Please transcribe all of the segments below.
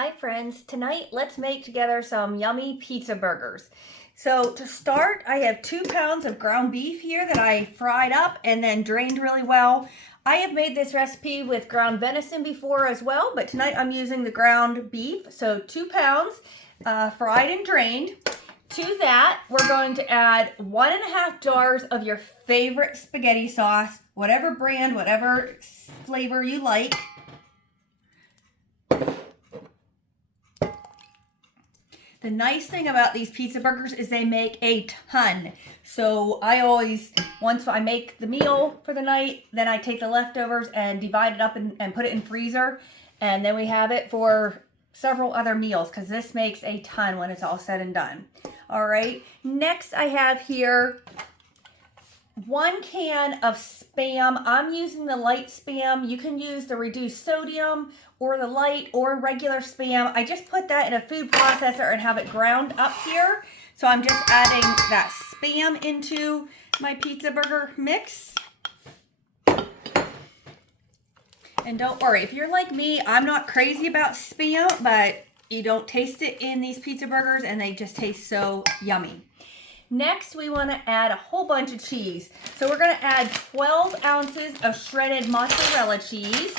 Hi friends, tonight let's make together some yummy pizza burgers. So to start, I have 2 pounds of ground beef here that I fried up and then drained really well. I have made this recipe with ground venison before as well, but tonight I'm using the ground beef. So 2 pounds fried and drained. To that, we're going to add 1.5 jars of your favorite spaghetti sauce, whatever brand, whatever flavor you like. The nice thing about these pizza burgers is they make a ton. So I always, once I make the meal for the night, then I take the leftovers and divide it up and put it in freezer. And then we have it for several other meals because this makes a ton when it's all said and done. All right, next I have here 1 can of Spam. I'm using the light Spam. You can use the reduced sodium or the light or regular Spam. I just put that in a food processor and have it ground up here. So I'm just adding that Spam into my pizza burger mix. And don't worry, if you're like me, I'm not crazy about Spam, but you don't taste it in these pizza burgers and they just taste so yummy. Next, we want to add a whole bunch of cheese. So we're going to add 12 ounces of shredded mozzarella cheese.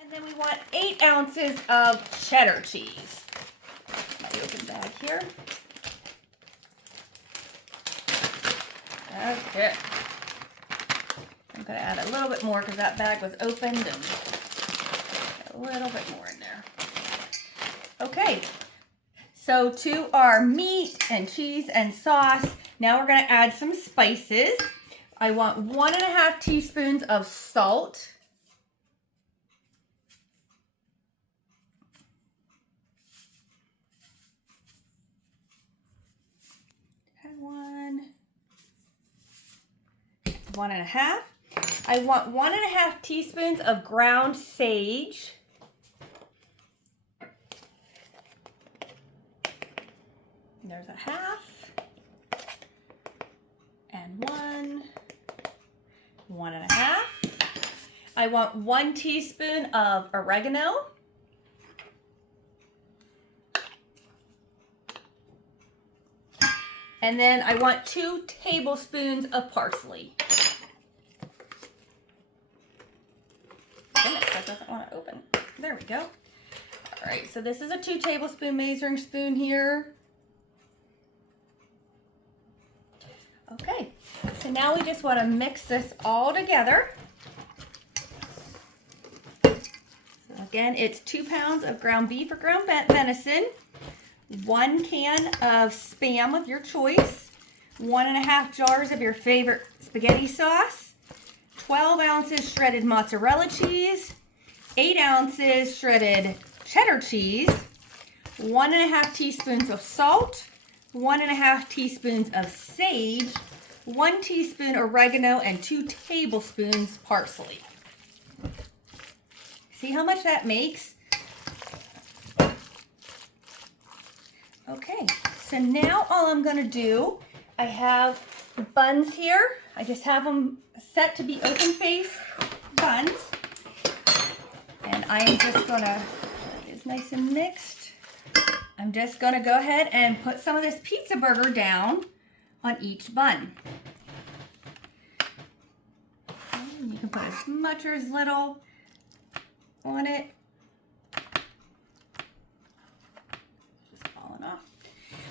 And then we want 8 ounces of cheddar cheese. My open bag here. Okay. I'm going to add a little bit more because that bag was opened and a little bit more in there. Okay. So to our meat and cheese and sauce, now we're going to add some spices. I want 1.5 teaspoons of salt. And 1.5. I want 1.5 teaspoons of ground sage. There's a half. And 1.5. I want 1 teaspoon of oregano. And then I want 2 tablespoons of parsley. Goodness, that doesn't want to open. There we go. All right, so this is a 2 tablespoon measuring spoon here. Okay, so now we just want to mix this all together. So again, it's 2 pounds of ground beef or ground venison, 1 can of Spam of your choice, 1.5 jars of your favorite spaghetti sauce, 12 ounces shredded mozzarella cheese, 8 ounces shredded cheddar cheese, 1.5 teaspoons of salt, 1.5 teaspoons of sage, 1 teaspoon oregano, and 2 tablespoons parsley. See how much that makes? Okay, so now all I'm going to do, I have the buns here. I just have them set to be open face buns. And I am just going to, it's nice and mixed. I'm just going to go ahead and put some of this pizza burger down on each bun. And you can put as much or as little on it.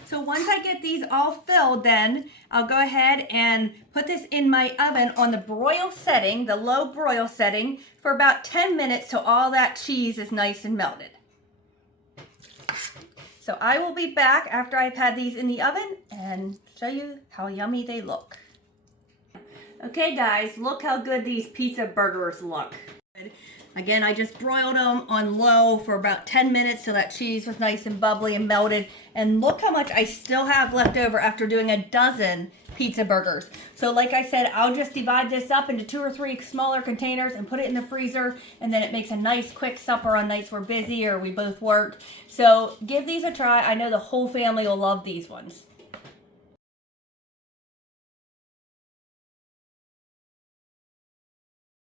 So once I get these all filled, then I'll go ahead and put this in my oven on the broil setting, the low broil setting, for about 10 minutes till all that cheese is nice and melted. So I will be back after I've had these in the oven and show you how yummy they look. Okay guys, look how good these pizza burgers look. Again, I just broiled them on low for about 10 minutes so that cheese was nice and bubbly and melted. And look how much I still have left over after doing a dozen pizza burgers. So like I said, I'll just divide this up into 2 or 3 smaller containers and put it in the freezer, and then it makes a nice quick supper on nights we're busy or we both work. So give these a try. I know the whole family will love these ones.